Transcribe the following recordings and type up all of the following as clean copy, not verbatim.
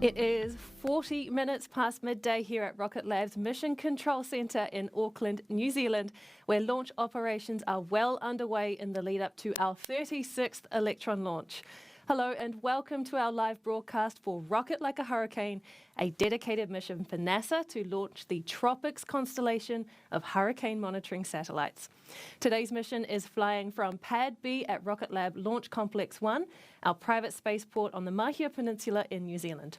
It is 40 minutes past midday here at Rocket Lab's Mission Control Centre in Auckland, New Zealand, where launch operations are well underway in the lead up to our 36th Electron launch. Hello and welcome to our live broadcast for Rocket Like a Hurricane, a dedicated mission for NASA to launch the TROPICS constellation of hurricane monitoring satellites. Today's mission is flying from Pad B at Rocket Lab Launch Complex 1, our private spaceport on the Māhia Peninsula in New Zealand.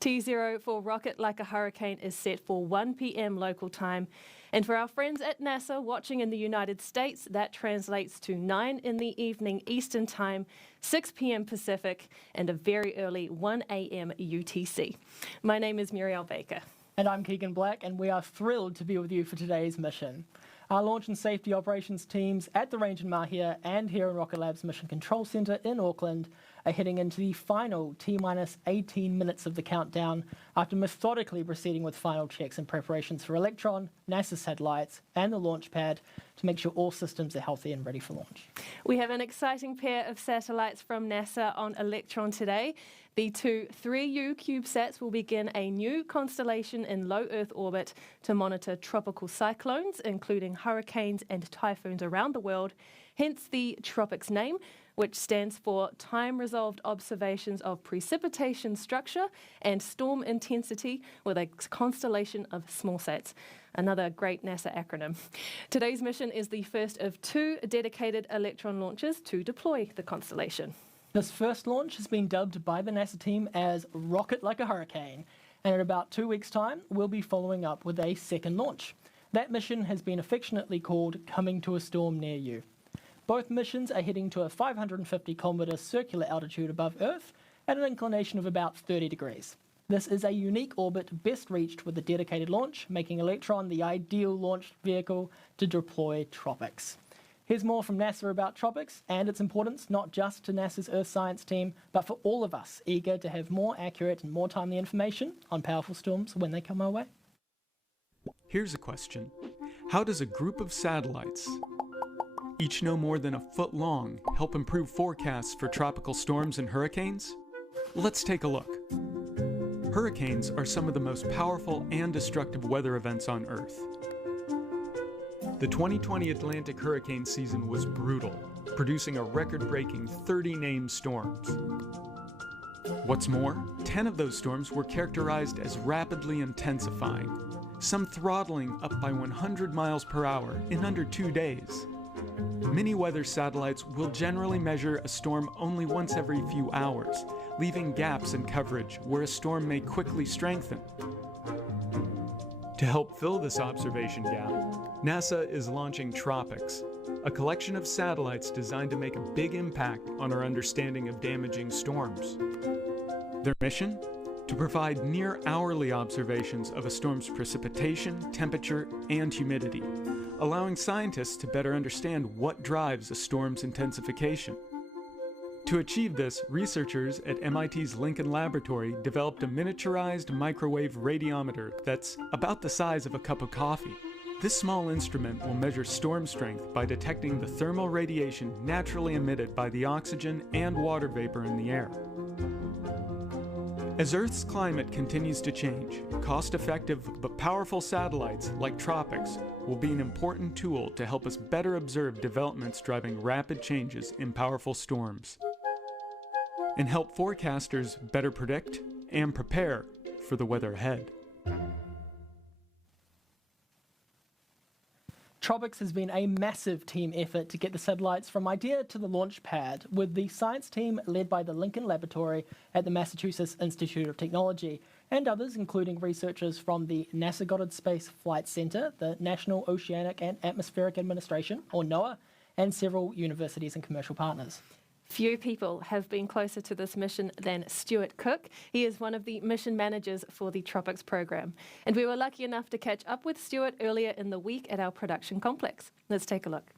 T0 for Rocket Like a Hurricane is set for 1 p.m. local time. And for our friends at NASA watching in the United States, that translates to 9 in the evening Eastern Time, 6 p.m. Pacific, and a very early 1 a.m. UTC. My name is Muriel Baker. And I'm Keegan Black, and we are thrilled to be with you for today's mission. Our launch and safety operations teams at the range in Māhia and here in Rocket Lab's Mission Control Centre in Auckland are heading into the final T-minus 18 minutes of the countdown after methodically proceeding with final checks and preparations for Electron, NASA satellites and the launch pad to make sure all systems are healthy and ready for launch. We have an exciting pair of satellites from NASA on Electron today. The two 3U CubeSats will begin a new constellation in low Earth orbit to monitor tropical cyclones, including hurricanes and typhoons around the world, hence the TROPICS name, which stands for Time-Resolved Observations of Precipitation Structure and Storm Intensity with a Constellation of Smallsats. Another great NASA acronym. Today's mission is the first of 2 dedicated Electron launches to deploy the constellation. This first launch has been dubbed by the NASA team as Rocket Like a Hurricane, and in about 2 weeks' time, we'll be following up with a second launch. That mission has been affectionately called Coming to a Storm Near You. Both missions are heading to a 550-kilometre circular altitude above Earth at an inclination of about 30 degrees. This is a unique orbit best reached with a dedicated launch, making Electron the ideal launch vehicle to deploy TROPICS. Here's more from NASA about TROPICS and its importance, not just to NASA's Earth Science team, but for all of us eager to have more accurate and more timely information on powerful storms when they come our way. Here's a question. How does a group of satellites, each no more than a foot long, help improve forecasts for tropical storms and hurricanes? Let's take a look. Hurricanes are some of the most powerful and destructive weather events on Earth. The 2020 Atlantic hurricane season was brutal, producing a record-breaking 30 named storms. What's more, 10 of those storms were characterized as rapidly intensifying, some throttling up by 100 miles per hour in under 2 days. Many weather satellites will generally measure a storm only once every few hours, leaving gaps in coverage where a storm may quickly strengthen. To help fill this observation gap, NASA is launching TROPICS, a collection of satellites designed to make a big impact on our understanding of damaging storms. Their mission? To provide near-hourly observations of a storm's precipitation, temperature, and humidity, allowing scientists to better understand what drives a storm's intensification. To achieve this, researchers at MIT's Lincoln Laboratory developed a miniaturized microwave radiometer that's about the size of a cup of coffee. This small instrument will measure storm strength by detecting the thermal radiation naturally emitted by the oxygen and water vapor in the air. As Earth's climate continues to change, cost-effective but powerful satellites like TROPICS will be an important tool to help us better observe developments driving rapid changes in powerful storms, and help forecasters better predict and prepare for the weather ahead. TROPICS has been a massive team effort to get the satellites from idea to the launch pad, with the science team led by the Lincoln Laboratory at the Massachusetts Institute of Technology, and others including researchers from the NASA Goddard Space Flight Center, the National Oceanic and Atmospheric Administration, or NOAA, and several universities and commercial partners. Few people have been closer to this mission than Stuart Cook. He is one of the mission managers for the TROPICS program. And we were lucky enough to catch up with Stuart earlier in the week at our production complex. Let's take a look.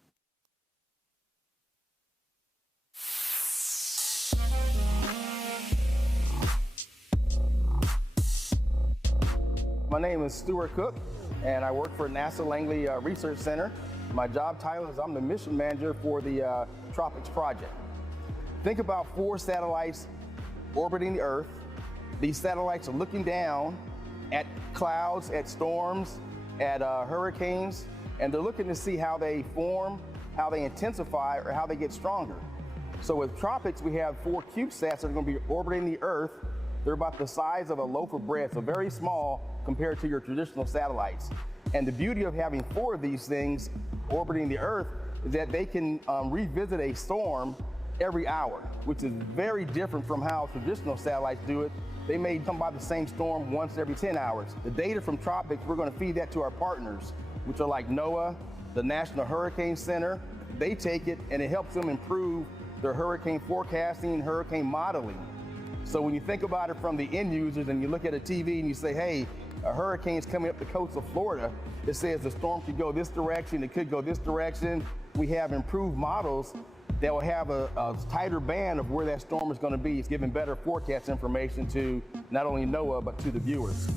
My name is Stuart Cook, and I work for NASA Langley Research Center. My job title is I'm the mission manager for the TROPICS project. Think about 4 satellites orbiting the Earth These satellites are looking down at clouds, at storms, at hurricanes, and they're looking to see how they form, how they intensify, or how they get stronger. So with TROPICS, we have 4 CubeSats that are going to be orbiting the Earth. They're about the size of a loaf of bread, so very small compared to your traditional satellites. And the beauty of having 4 of these things orbiting the Earth is that they can revisit a storm every hour, which is very different from how traditional satellites do it. They may come by the same storm once every 10 hours. The data from TROPICS, we're going to feed that to our partners, which are like NOAA, the National Hurricane Center. They take it and it helps them improve their hurricane forecasting and hurricane modeling. So when you think about it from the end users and you look at a TV and you say, hey, a hurricane's coming up the coast of Florida, it says the storm could go this direction, it could go this direction. We have improved models that will have a tighter band of where that storm is going to be. It's giving better forecast information to not only NOAA, but to the viewers.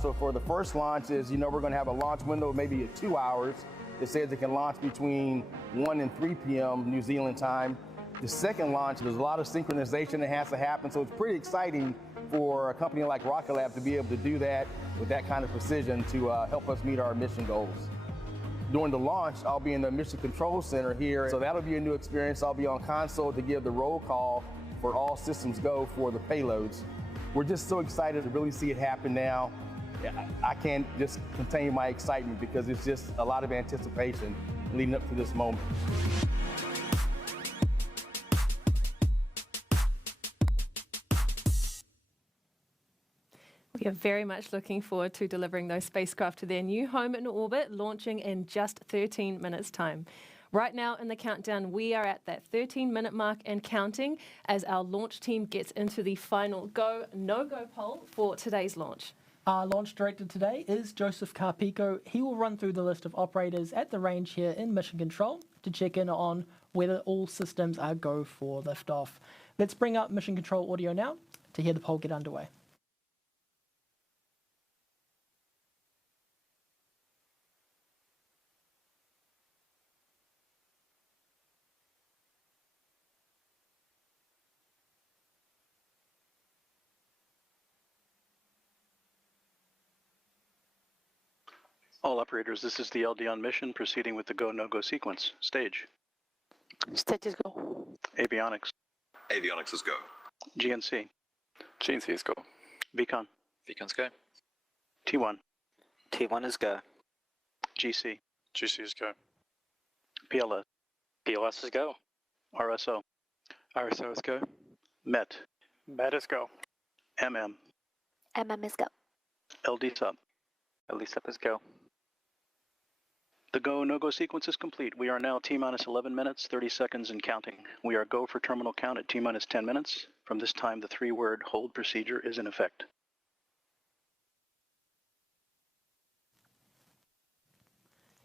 So for the first launch is, we're going to have a launch window maybe at 2 hours. It says it can launch between 1 and 3 p.m. New Zealand time. The second launch, there's a lot of synchronization that has to happen, so it's pretty exciting for a company like Rocket Lab to be able to do that with that kind of precision to help us meet our mission goals. During the launch, I'll be in the Mission Control Center here, so that'll be a new experience. I'll be on console to give the roll call for all systems go for the payloads. We're just so excited to really see it happen now. I can't just contain my excitement because it's just a lot of anticipation leading up to this moment. We are very much looking forward to delivering those spacecraft to their new home in orbit, launching in just 13 minutes' time. Right now in the countdown, we are at that 13-minute mark and counting as our launch team gets into the final go, no-go poll for today's launch. Our launch director today is Joseph Carpico. He will run through the list of operators at the range here in Mission Control to check in on whether all systems are go for liftoff. Let's bring up Mission Control audio now to hear the poll get underway. All operators, this is the LD on mission proceeding with the go, no-go sequence. Stage. Stage is go. Avionics. Avionics is go. GNC. GNC is go. VCON. VCON's go. T1. T1 is go. GC. GC is go. PLS. PLS is go. RSO. RSO is go. MET. MET is go. MM. MM is go. LD sub. LD sub is go. The go, no-go sequence is complete. We are now T-minus 11 minutes, 30 seconds and counting. We are go for terminal count at T-minus 10 minutes. From this time, the 3-word hold procedure is in effect.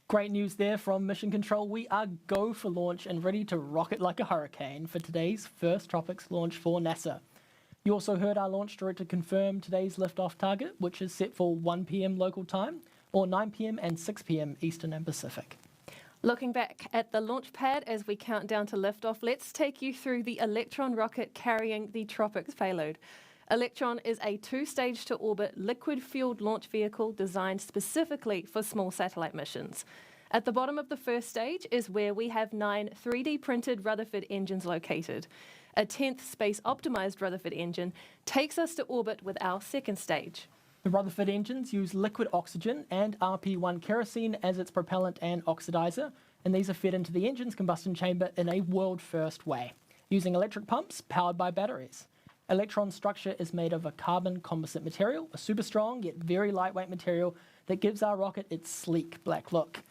Great news there from Mission Control. We are go for launch and ready to rocket like a hurricane for today's first TROPICS launch for NASA. You also heard our launch director confirm today's liftoff target, which is set for 1 p.m. local time, or 9 p.m. and 6 p.m. Eastern and Pacific. Looking back at the launch pad as we count down to liftoff, let's take you through the Electron rocket carrying the TROPICS payload. Electron is a 2-stage-to-orbit liquid-fueled launch vehicle designed specifically for small satellite missions. At the bottom of the first stage is where we have 9 3D-printed Rutherford engines located. A 10th space-optimized Rutherford engine takes us to orbit with our second stage. The Rutherford engines use liquid oxygen and RP1 kerosene as its propellant and oxidizer, and these are fed into the engine's combustion chamber in a world-first way, using electric pumps powered by batteries. Electron's structure is made of a carbon composite material, a super strong yet very lightweight material that gives our rocket its sleek black look.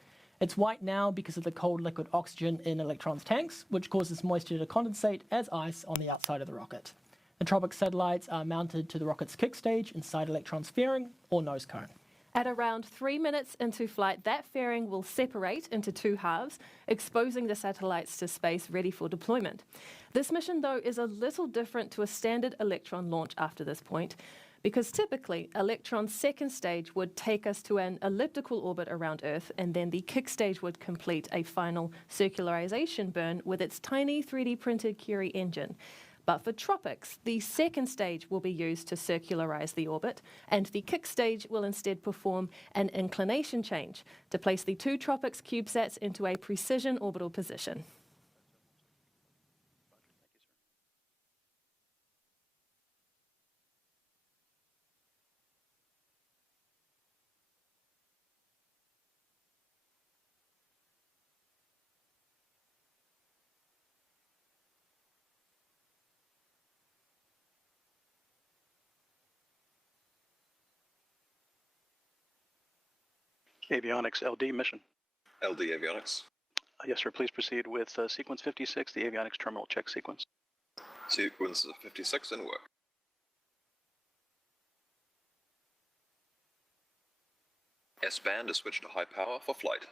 It's white now because of the cold liquid oxygen in Electron's tanks, which causes moisture to condensate as ice on the outside of the rocket. The TROPICS satellites are mounted to the rocket's kick stage inside Electron's fairing or nose cone. At around 3 minutes into flight, that fairing will separate into 2 halves, exposing the satellites to space ready for deployment. This mission, though, is a little different to a standard Electron launch after this point, because typically Electron's second stage would take us to an elliptical orbit around Earth, and then the kick stage would complete a final circularization burn with its tiny 3D printed Curie engine. But for TROPICS, the second stage will be used to circularize the orbit, and the kick stage will instead perform an inclination change to place the two TROPICS CubeSats into a precision orbital position. Avionics LD mission. LD avionics. Yes, sir. Please proceed with sequence 56, the avionics terminal check sequence. Sequence 56 in work. S-band is switched to high power for flight.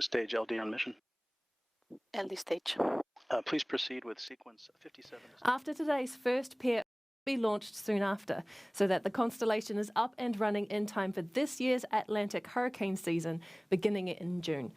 Stage LD on mission. LD stage. Please proceed with sequence 57. After today's first pair will be launched soon after, so that the constellation is up and running in time for this year's Atlantic hurricane season, beginning in June.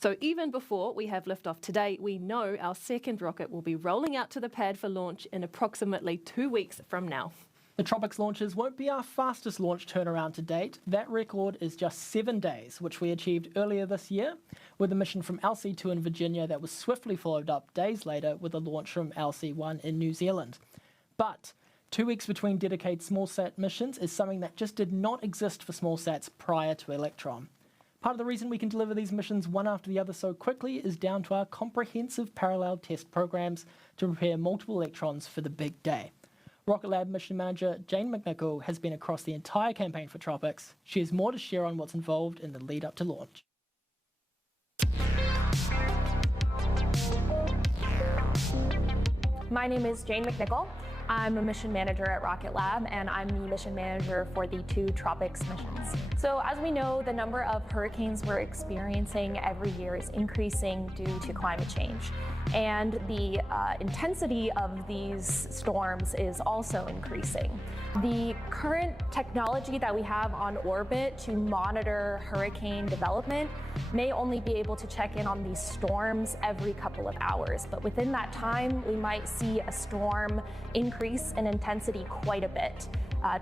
So even before we have liftoff today, we know our second rocket will be rolling out to the pad for launch in approximately 2 weeks from now. The TROPICS launches won't be our fastest launch turnaround to date. That record is just 7 days, which we achieved earlier this year with a mission from LC2 in Virginia that was swiftly followed up days later with a launch from LC1 in New Zealand. But 2 weeks between dedicated smallsat missions is something that just did not exist for smallsats prior to Electron. Part of the reason we can deliver these missions one after the other so quickly is down to our comprehensive parallel test programs to prepare multiple Electrons for the big day. Rocket Lab mission manager Jane McNichol has been across the entire campaign for TROPICS. She has more to share on what's involved in the lead up to launch. My name is Jane McNichol. I'm a mission manager at Rocket Lab, and I'm the mission manager for the 2 TROPICS missions. So as we know, the number of hurricanes we're experiencing every year is increasing due to climate change. And the intensity of these storms is also increasing. The current technology that we have on orbit to monitor hurricane development may only be able to check in on these storms every couple of hours, but within that time, we might see a storm increase in intensity quite a bit.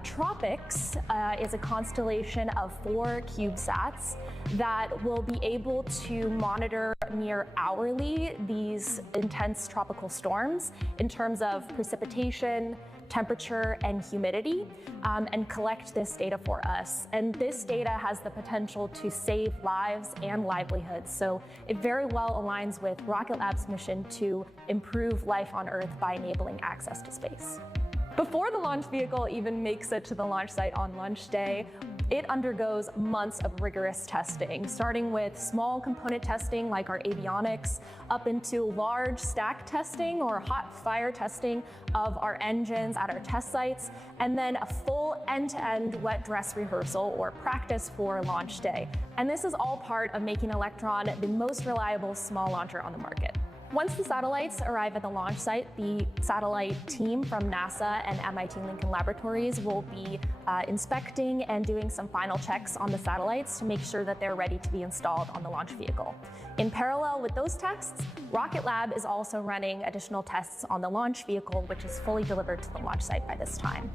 TROPICS is a constellation of 4 CubeSats that will be able to monitor near hourly these intense tropical storms in terms of precipitation, temperature, and humidity, and collect this data for us. And this data has the potential to save lives and livelihoods. So it very well aligns with Rocket Lab's mission to improve life on Earth by enabling access to space. Before the launch vehicle even makes it to the launch site on launch day, it undergoes months of rigorous testing, starting with small component testing like our avionics, up into large stack testing or hot fire testing of our engines at our test sites, and then a full end-to-end wet dress rehearsal or practice for launch day. And this is all part of making Electron the most reliable small launcher on the market. Once the satellites arrive at the launch site, the satellite team from NASA and MIT Lincoln Laboratories will be inspecting and doing some final checks on the satellites to make sure that they're ready to be installed on the launch vehicle. In parallel with those tests, Rocket Lab is also running additional tests on the launch vehicle, which is fully delivered to the launch site by this time.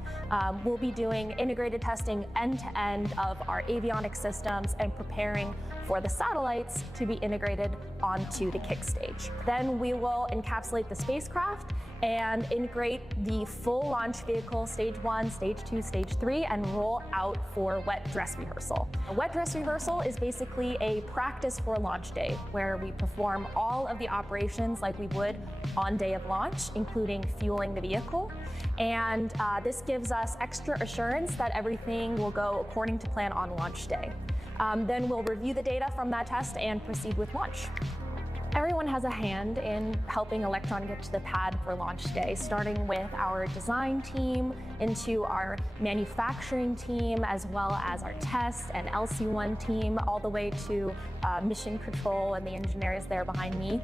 We'll be doing integrated testing end-to-end of our avionics systems and preparing for the satellites to be integrated onto the kick stage. Then we will encapsulate the spacecraft and integrate the full launch vehicle, stage 1, stage 2, stage 3, and roll out for wet dress rehearsal. A wet dress rehearsal is basically a practice for launch day, where we perform all of the operations like we would on day of launch, including fueling the vehicle. And this gives us extra assurance that everything will go according to plan on launch day. Then we'll review the data from that test and proceed with launch. Everyone has a hand in helping Electron get to the pad for launch day, starting with our design team, into our manufacturing team, as well as our test and LC1 team, all the way to mission control and the engineers there behind me.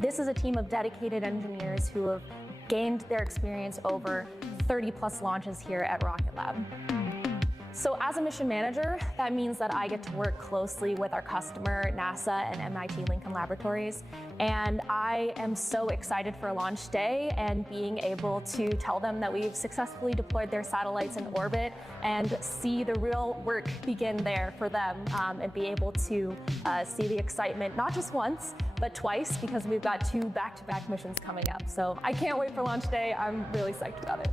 This is a team of dedicated engineers who have gained their experience over 30 plus launches here at Rocket Lab. So as a mission manager, that means that I get to work closely with our customer, NASA and MIT Lincoln Laboratories. And I am so excited for launch day and being able to tell them that we've successfully deployed their satellites in orbit and see the real work begin there for them, and be able to see the excitement, not just once, but twice, because we've got 2 back-to-back missions coming up. So I can't wait for launch day. I'm really psyched about it.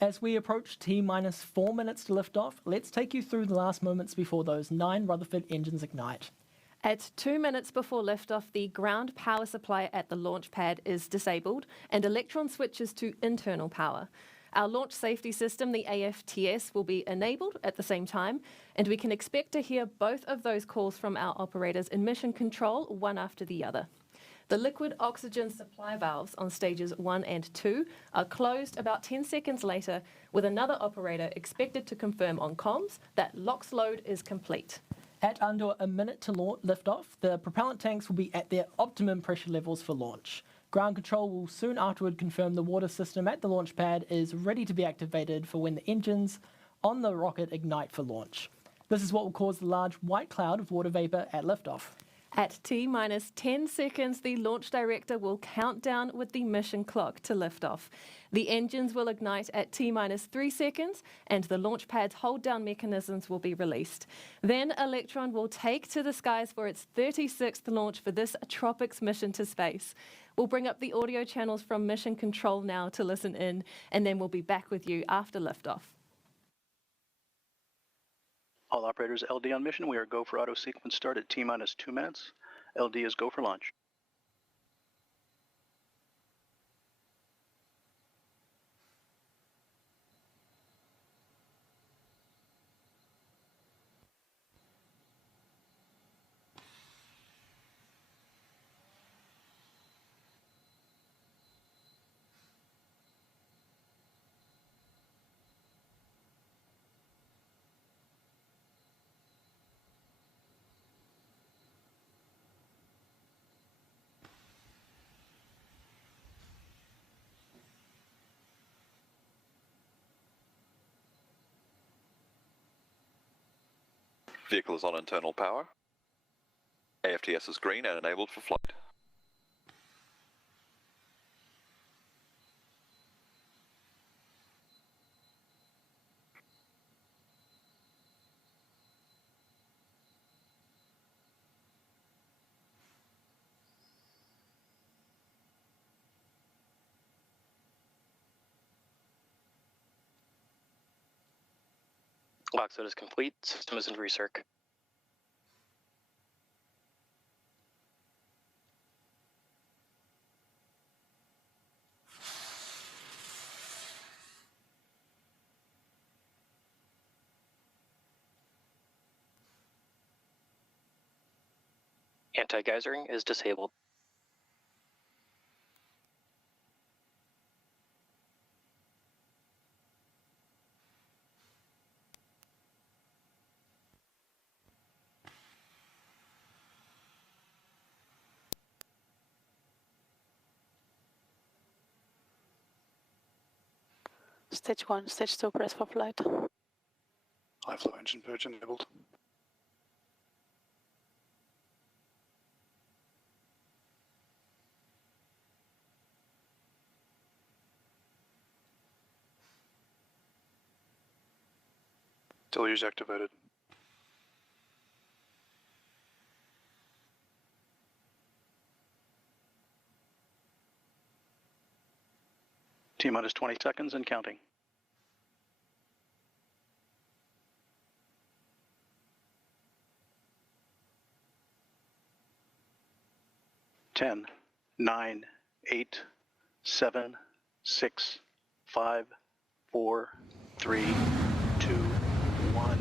As we approach T-minus 4 minutes to liftoff, let's take you through the last moments before those 9 Rutherford engines ignite. At 2 minutes before liftoff, the ground power supply at the launch pad is disabled and Electron switches to internal power. Our launch safety system, the AFTS, will be enabled at the same time, and we can expect to hear both of those calls from our operators in mission control, one after the other. The liquid oxygen supply valves on stages 1 and 2 are closed about 10 seconds later, with another operator expected to confirm on comms that LOX load is complete. At under a minute to liftoff, the propellant tanks will be at their optimum pressure levels for launch. Ground control will soon afterward confirm the water system at the launch pad is ready to be activated for when the engines on the rocket ignite for launch. This is what will cause the large white cloud of water vapor at liftoff. At T-minus 10 seconds, the launch director will count down with the mission clock to liftoff. The engines will ignite at T-minus 3 seconds, and the launch pad's hold-down mechanisms will be released. Then Electron will take to the skies for its 36th launch for this TROPICS mission to space. We'll bring up the audio channels from mission control now to listen in, and then we'll be back with you after liftoff. All operators LD on mission. We are go for auto sequence start at T-minus 2 minutes. LD is go for launch. Vehicle is on internal power. AFTS is green and enabled for flight. Lock load is complete. System is in recirc. Anti-geysering is disabled. Stage 1, stage 2, press for flight. High flow engine purge enabled. Deluge activated. T-minus 20 seconds and counting. 10, 9, 8, 7, 6, 5, 4, 3, 2, 1.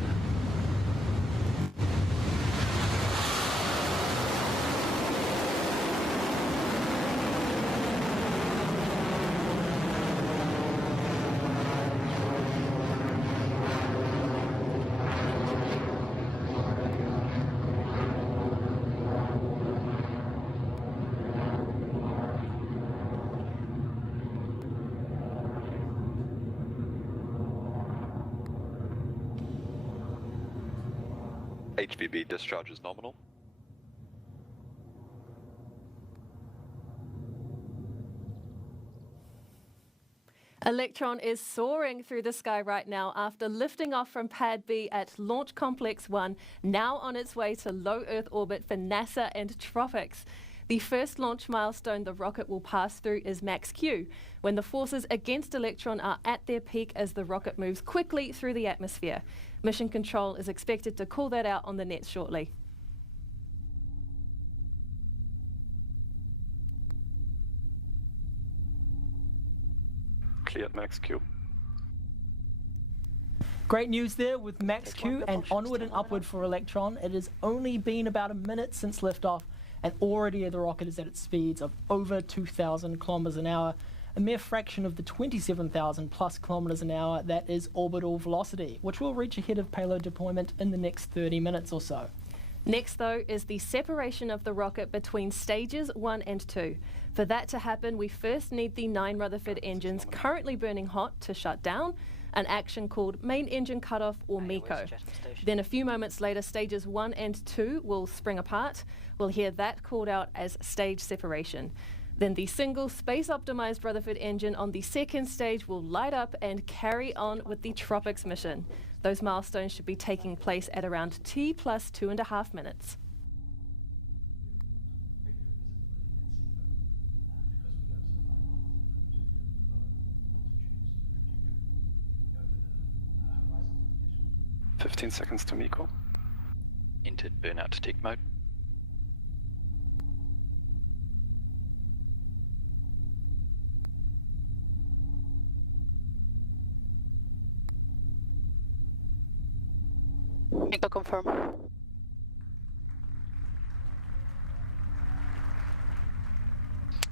HVB discharge is nominal. Electron is soaring through the sky right now after lifting off from Pad B at Launch Complex 1, now on its way to low Earth orbit for NASA and TROPICS. The first launch milestone the rocket will pass through is max Q, when the forces against Electron are at their peak as the rocket moves quickly through the atmosphere. Mission Control is expected to call that out on the net shortly. Clear at max Q. Great news there with max Q and onward and upward for Electron. It has only been about a minute since liftoff, and already the rocket is at its speeds of over 2,000 kilometers an hour, a mere fraction of the 27,000 plus kilometers an hour that is orbital velocity, which will reach ahead of payload deployment in the next 30 minutes or so. Next, though, is the separation of the rocket between stages 1 and 2. For that to happen, we first need the 9 Rutherford engines currently burning hot to shut down, an action called main engine cutoff or MECO. Then a few moments later, stages 1 and 2 will spring apart. We'll hear that called out as stage separation. Then the single space-optimized Rutherford engine on the second stage will light up and carry on with the TROPICS mission. Those milestones should be taking place at around T plus 2.5 minutes. "15 seconds to MECO." Entered burnout detect mode. MECO confirm.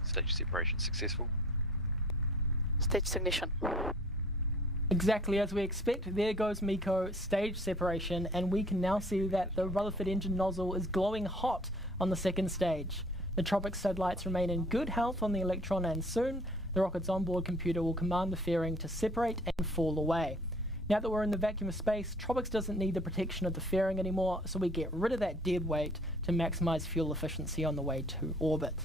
Stage separation successful. Stage ignition. Exactly as we expect, there goes MECO, stage separation, and we can now see that the Rutherford engine nozzle is glowing hot on the second stage. The TROPICS satellites remain in good health on the Electron, and soon the rocket's onboard computer will command the fairing to separate and fall away. Now that we're in the vacuum of space, TROPICS doesn't need the protection of the fairing anymore, so we get rid of that dead weight to maximize fuel efficiency on the way to orbit.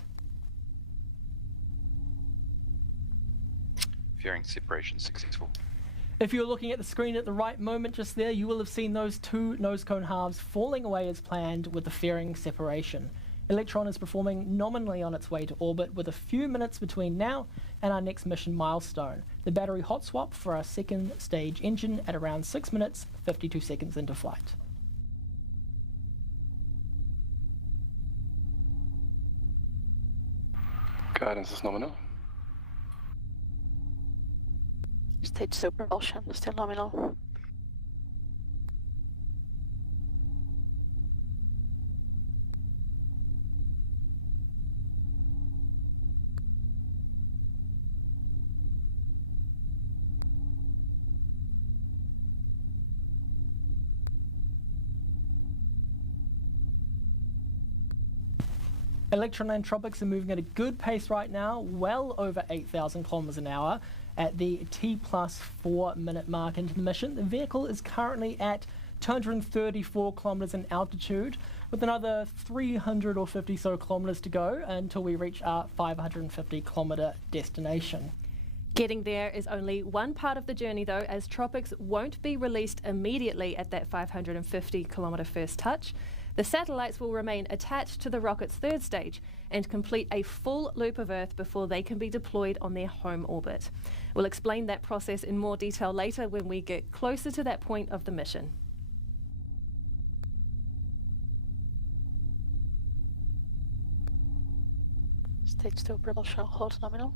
Fairing separation successful. If you're looking at the screen at the right moment just there, you will have seen those 2 nose cone halves falling away as planned with the fairing separation. Electron is performing nominally on its way to orbit with a few minutes between now and our next mission milestone, the battery hot swap for our second stage engine at around 6 minutes, 52 seconds into flight. Guidance is nominal. Stage 2 propulsion, still nominal. Electron and TROPICS are moving at a good pace right now, well over 8,000 kilometers an hour. At the T plus 4 minute mark into the mission, the vehicle is currently at 234 kilometers in altitude, with another 300 or 50 so kilometers to go until we reach our 550 kilometer destination. Getting there is only one part of the journey though, as TROPICS won't be released immediately at that 550 kilometer first touch. The satellites will remain attached to the rocket's third stage and complete a full loop of Earth before they can be deployed on their home orbit. We'll explain that process in more detail later when we get closer to that point of the mission. Stage 2 propulsion hold nominal.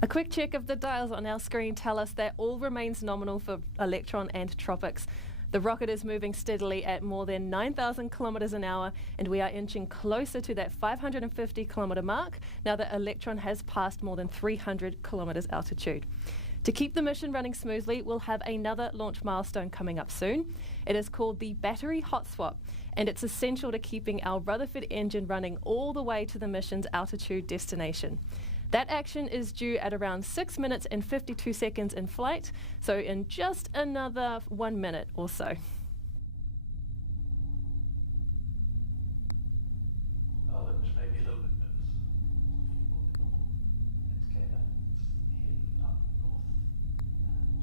A quick check of the dials on our screen tell us that all remains nominal for Electron and TROPICS. The rocket is moving steadily at more than 9,000 kilometers an hour, and we are inching closer to that 550 kilometer mark now that Electron has passed more than 300 kilometers altitude. To keep the mission running smoothly, we'll have another launch milestone coming up soon. It is called the battery hot swap, and it's essential to keeping our Rutherford engine running all the way to the mission's altitude destination. That action is due at around 6 minutes and 52 seconds in flight, so in just another 1 minute or so. Which may be a little bit nervous. A few more than normal. Indicator, it's heading up north.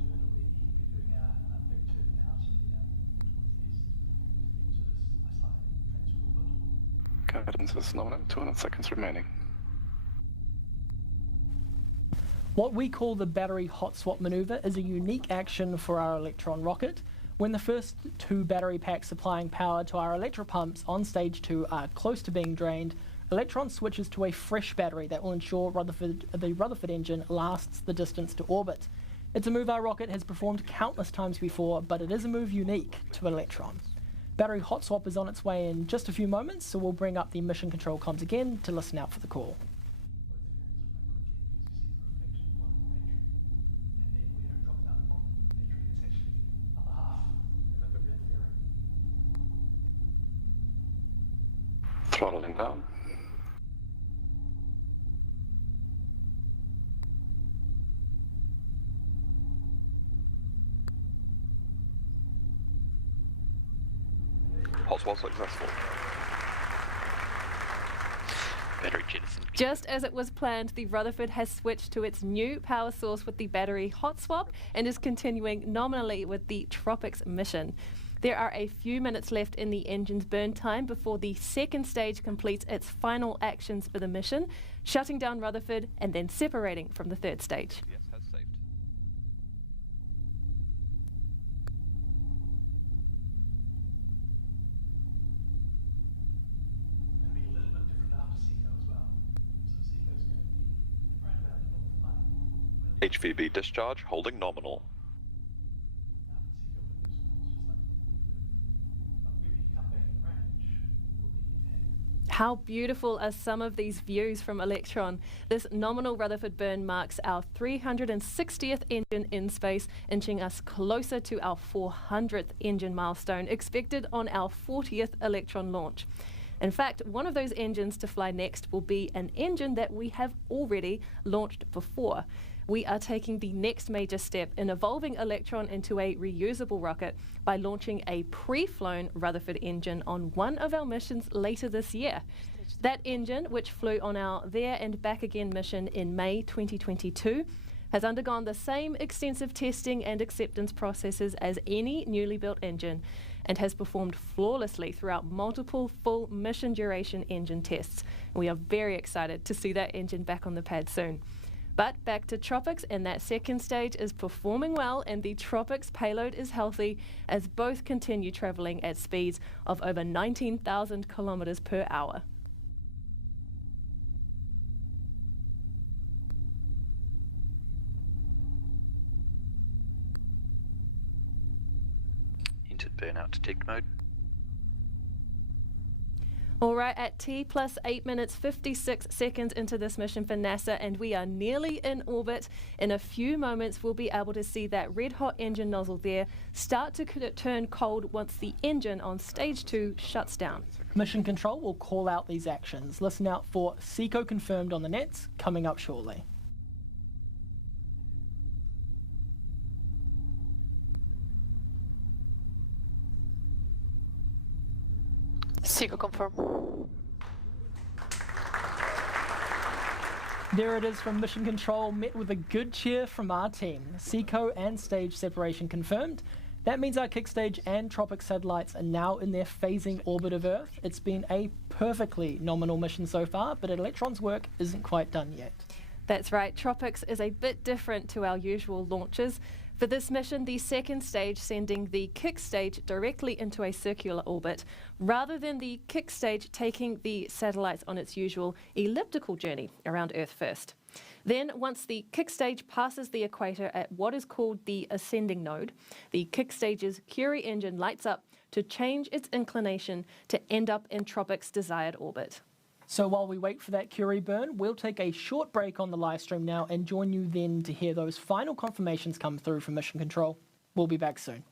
We're doing a big turn now to head out northeast to get to this isolated transport. Guidance is nominal, 200 seconds remaining. What we call the battery hot swap maneuver is a unique action for our Electron rocket. When the first 2 battery packs supplying power to our electropumps on stage 2 are close to being drained, Electron switches to a fresh battery that will ensure the Rutherford engine lasts the distance to orbit. It's a move our rocket has performed countless times before, but it is a move unique to Electron. Battery hot swap is on its way in just a few moments, so we'll bring up the mission control comms again to listen out for the call. Throttling down. Hot swap successful. Battery jettison. Just as it was planned, the Rutherford has switched to its new power source with the battery hot swap and is continuing nominally with the TROPICS mission. There are a few minutes left in the engine's burn time before the second stage completes its final actions for the mission, shutting down Rutherford and then separating from the third stage. Yes, has saved. Going to be a little bit different after SECO as well. So SECO is going to be right about the north line. HVB discharge holding nominal. How beautiful are some of these views from Electron? This nominal Rutherford burn marks our 360th engine in space, inching us closer to our 400th engine milestone, expected on our 40th Electron launch. In fact, one of those engines to fly next will be an engine that we have already launched before. We are taking the next major step in evolving Electron into a reusable rocket by launching a pre-flown Rutherford engine on one of our missions later this year. That engine, which flew on our There and Back Again mission in May 2022, has undergone the same extensive testing and acceptance processes as any newly built engine and has performed flawlessly throughout multiple full mission duration engine tests. We are very excited to see that engine back on the pad soon. But back to TROPICS, and that second stage is performing well, and the TROPICS payload is healthy as both continue travelling at speeds of over 19,000 kilometres per hour. Entered burnout detect mode. All right, at T plus 8 minutes 56 seconds into this mission for NASA, and we are nearly in orbit. In a few moments, we'll be able to see that red hot engine nozzle there start to turn cold once the engine on stage 2 shuts down. Mission control will call out these actions. Listen out for SECO confirmed on the nets coming up shortly. SECO confirm. There it is from Mission Control, met with a good cheer from our team. SECO and stage separation confirmed. That means our kick stage and TROPICS satellites are now in their phasing orbit of Earth. It's been a perfectly nominal mission so far, but Electron's work isn't quite done yet. That's right, TROPICS is a bit different to our usual launches. For this mission, the second stage sending the kick stage directly into a circular orbit, rather than the kick stage taking the satellites on its usual elliptical journey around Earth first. Then, once the kick stage passes the equator at what is called the ascending node, the kick stage's Curie engine lights up to change its inclination to end up in TROPICS' desired orbit. So while we wait for that Curie burn, we'll take a short break on the live stream now and join you then to hear those final confirmations come through from Mission Control. We'll be back soon.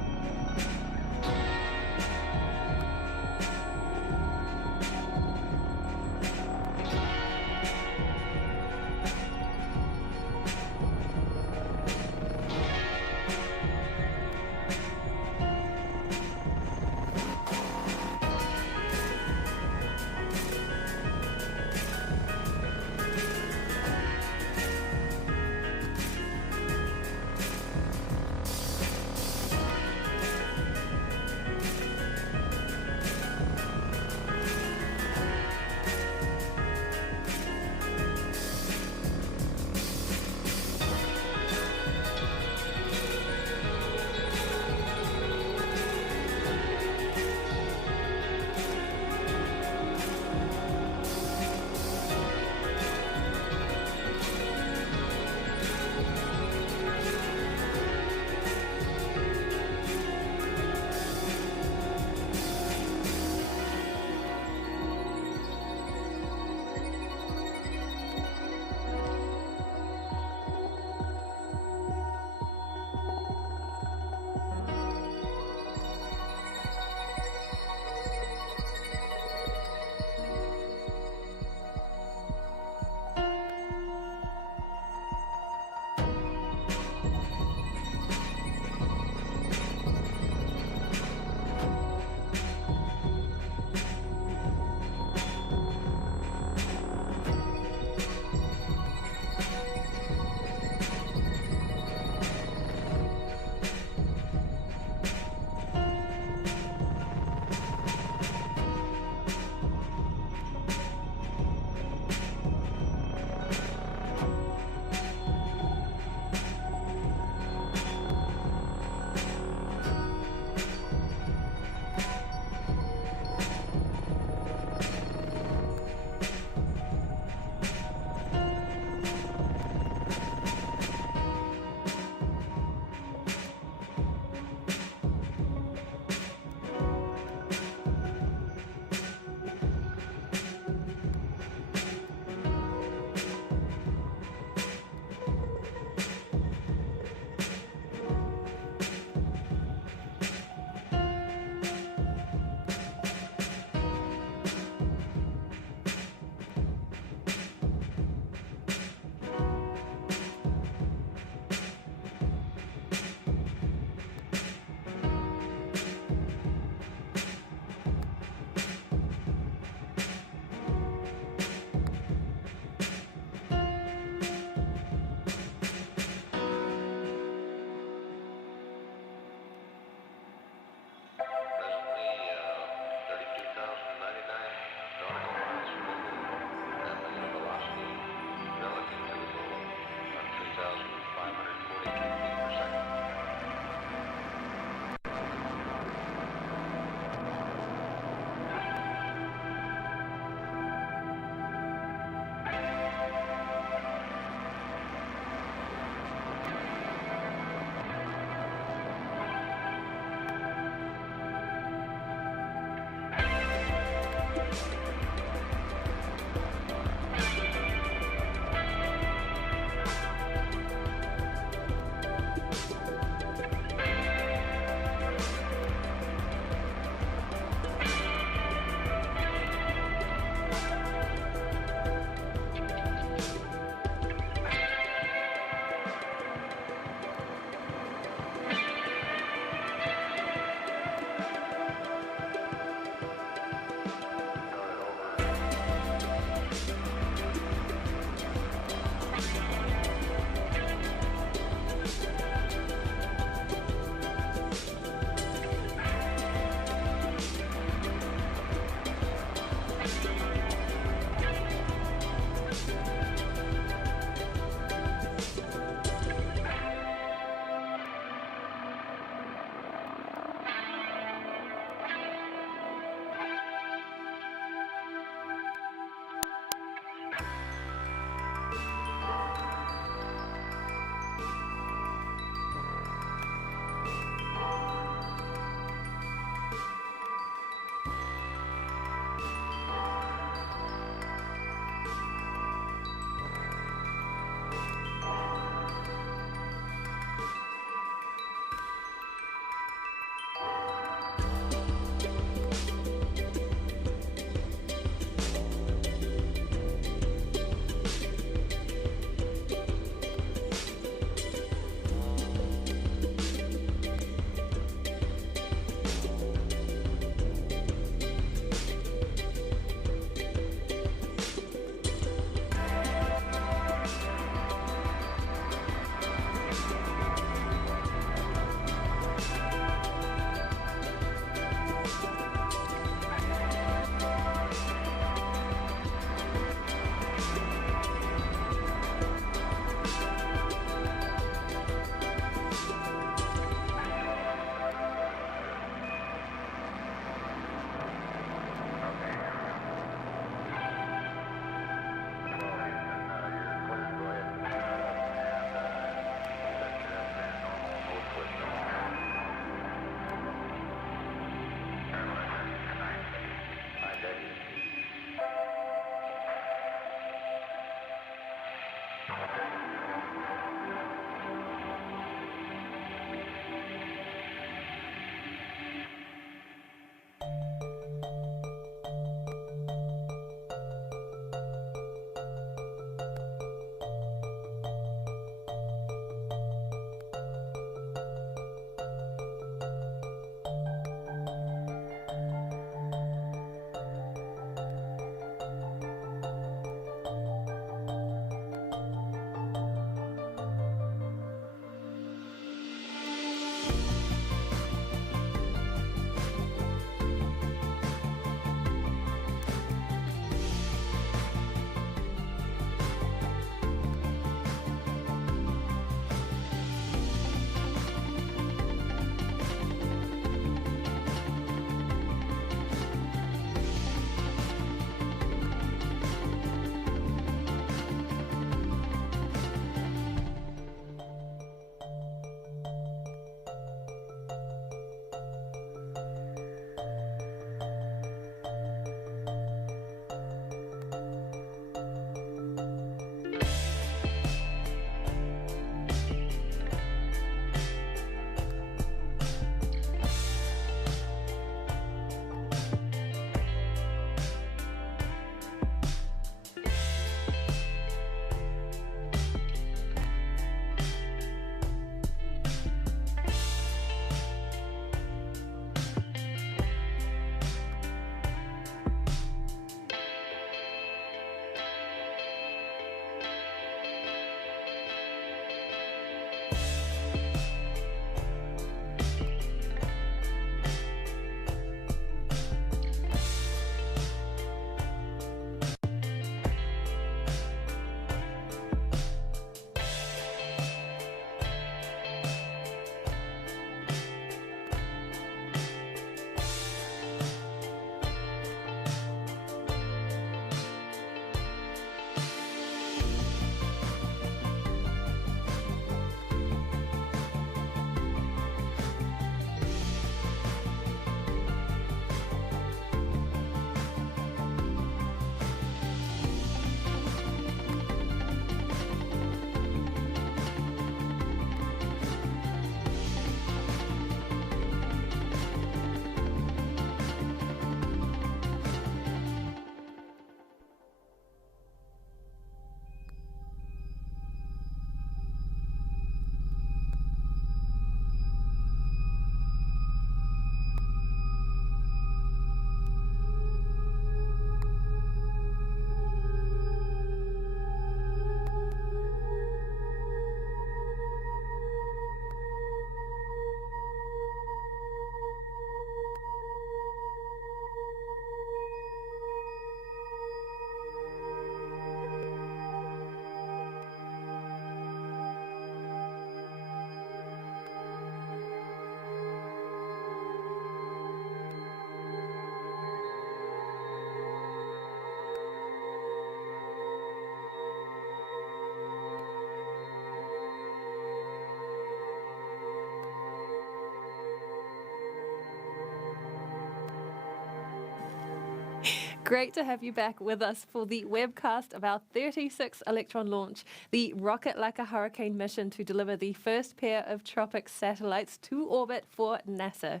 Great to have you back with us for the webcast of our 36th Electron launch, the Rocket Like a Hurricane mission to deliver the first pair of TROPICS satellites to orbit for NASA.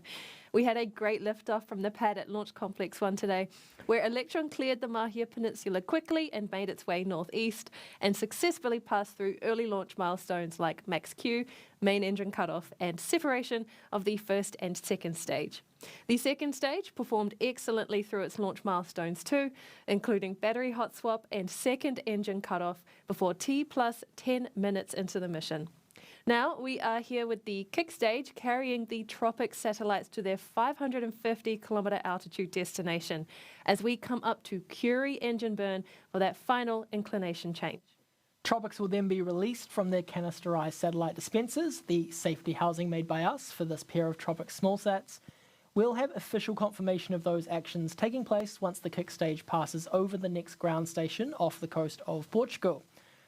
We had a great liftoff from the pad at Launch Complex 1 today, where Electron cleared the Māhia Peninsula quickly and made its way northeast and successfully passed through early launch milestones like max Q, main engine cutoff, and separation of the first and second stage. The second stage performed excellently through its launch milestones too, including battery hot swap and second engine cutoff before T plus 10 minutes into the mission. Now we are here with the kick stage carrying the TROPICS satellites to their 550-kilometre altitude destination as we come up to Curie engine burn for that final inclination change. TROPICS will then be released from their canisterized satellite dispensers, the safety housing made by us for this pair of TROPICS Smallsats. We'll have official confirmation of those actions taking place once the kick stage passes over the next ground station off the coast of Portugal.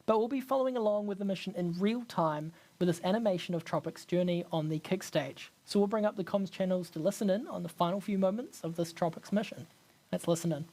But we'll be following along with the mission in real time with this animation of TROPICS' journey on the kick stage. So we'll bring up the comms channels to listen in on the final few moments of this TROPICS mission. Let's listen in.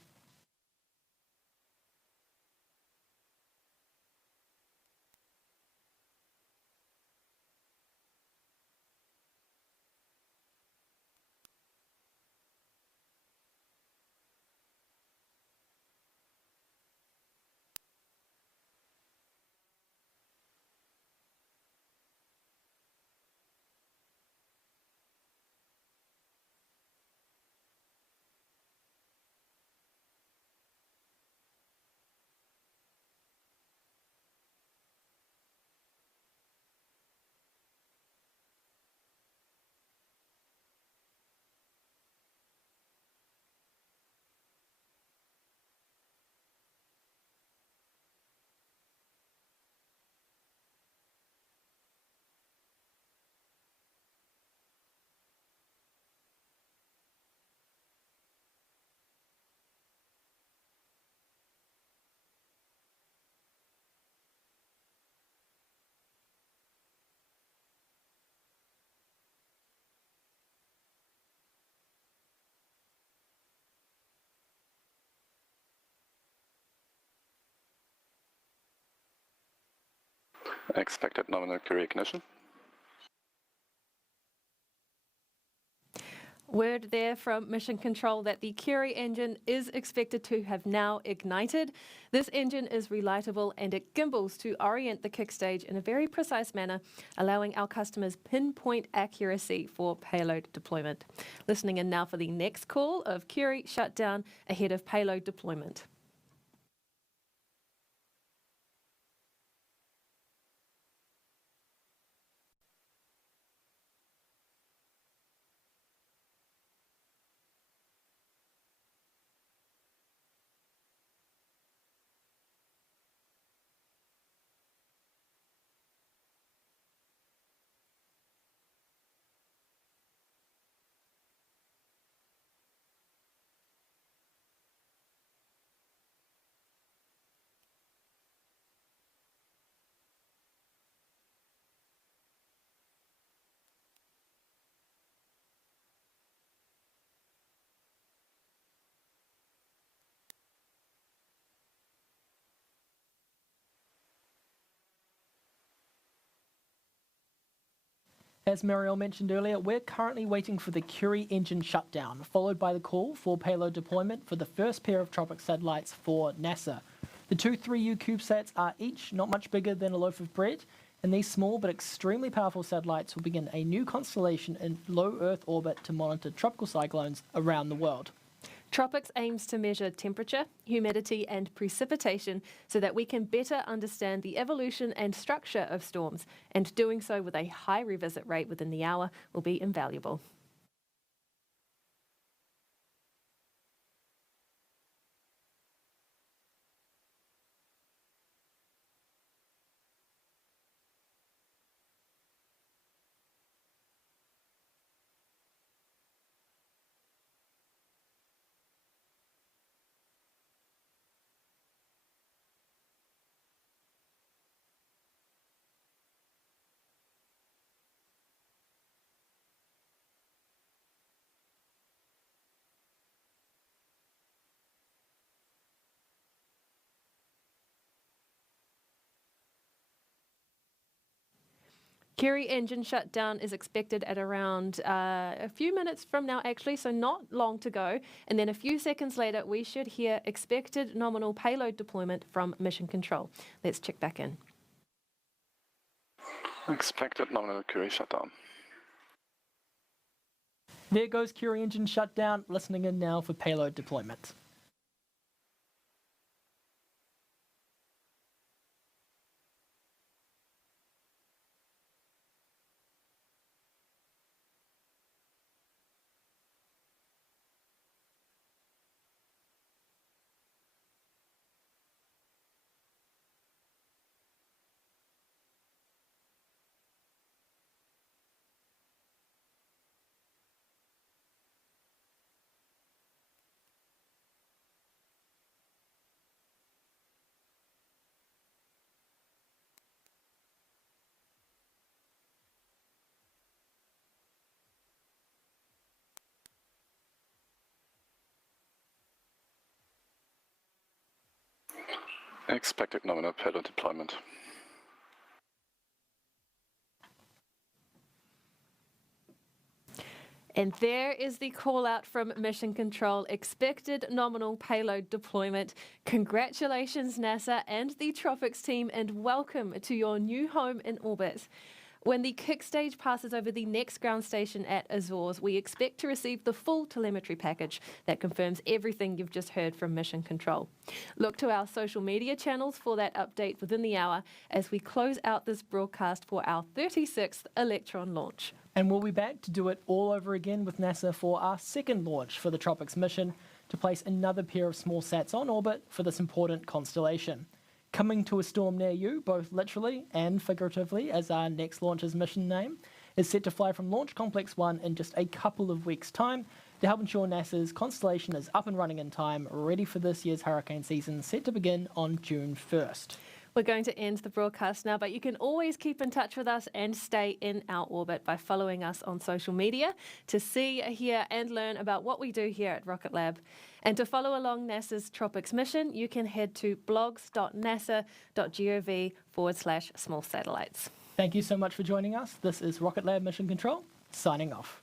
Expected nominal Curie ignition. Word there from Mission Control that the Curie engine is expected to have now ignited. This engine is relightable and it gimbals to orient the kick stage in a very precise manner, allowing our customers pinpoint accuracy for payload deployment. Listening in now for the next call of Curie shutdown ahead of payload deployment. As Marielle mentioned earlier, we're currently waiting for the Curie engine shutdown, followed by the call for payload deployment for the first pair of TROPICS satellites for NASA. The two 3U CubeSats are each not much bigger than a loaf of bread, and these small but extremely powerful satellites will begin a new constellation in low Earth orbit to monitor tropical cyclones around the world. TROPICS aims to measure temperature, humidity and precipitation so that we can better understand the evolution and structure of storms, and doing so with a high revisit rate within the hour will be invaluable. Curie engine shutdown is expected at around a few minutes from now, actually, so not long to go. And then a few seconds later, we should hear expected nominal payload deployment from Mission Control. Let's check back in. Expected nominal Curie shutdown. There goes Curie engine shutdown, listening in now for payload deployment. Expected nominal payload deployment. And there is the call out from Mission Control, expected nominal payload deployment. Congratulations, NASA and the TROPICS team, and welcome to your new home in orbit. When the kick stage passes over the next ground station at Azores, we expect to receive the full telemetry package that confirms everything you've just heard from Mission Control. Look to our social media channels for that update within the hour as we close out this broadcast for our 36th Electron launch. And we'll be back to do it all over again with NASA for our second launch for the TROPICS mission to place another pair of small sats on orbit for this important constellation. Coming to a storm near you, both literally and figuratively, as our next launch's mission name, is set to fly from Launch Complex 1 in just a couple of weeks' time to help ensure NASA's constellation is up and running in time, ready for this year's hurricane season, set to begin on June 1st. We're going to end the broadcast now, but you can always keep in touch with us and stay in our orbit by following us on social media to see, hear and learn about what we do here at Rocket Lab. And to follow along NASA's TROPICS mission, you can head to blogs.nasa.gov/small satellites. Thank you so much for joining us. This is Rocket Lab Mission Control, signing off.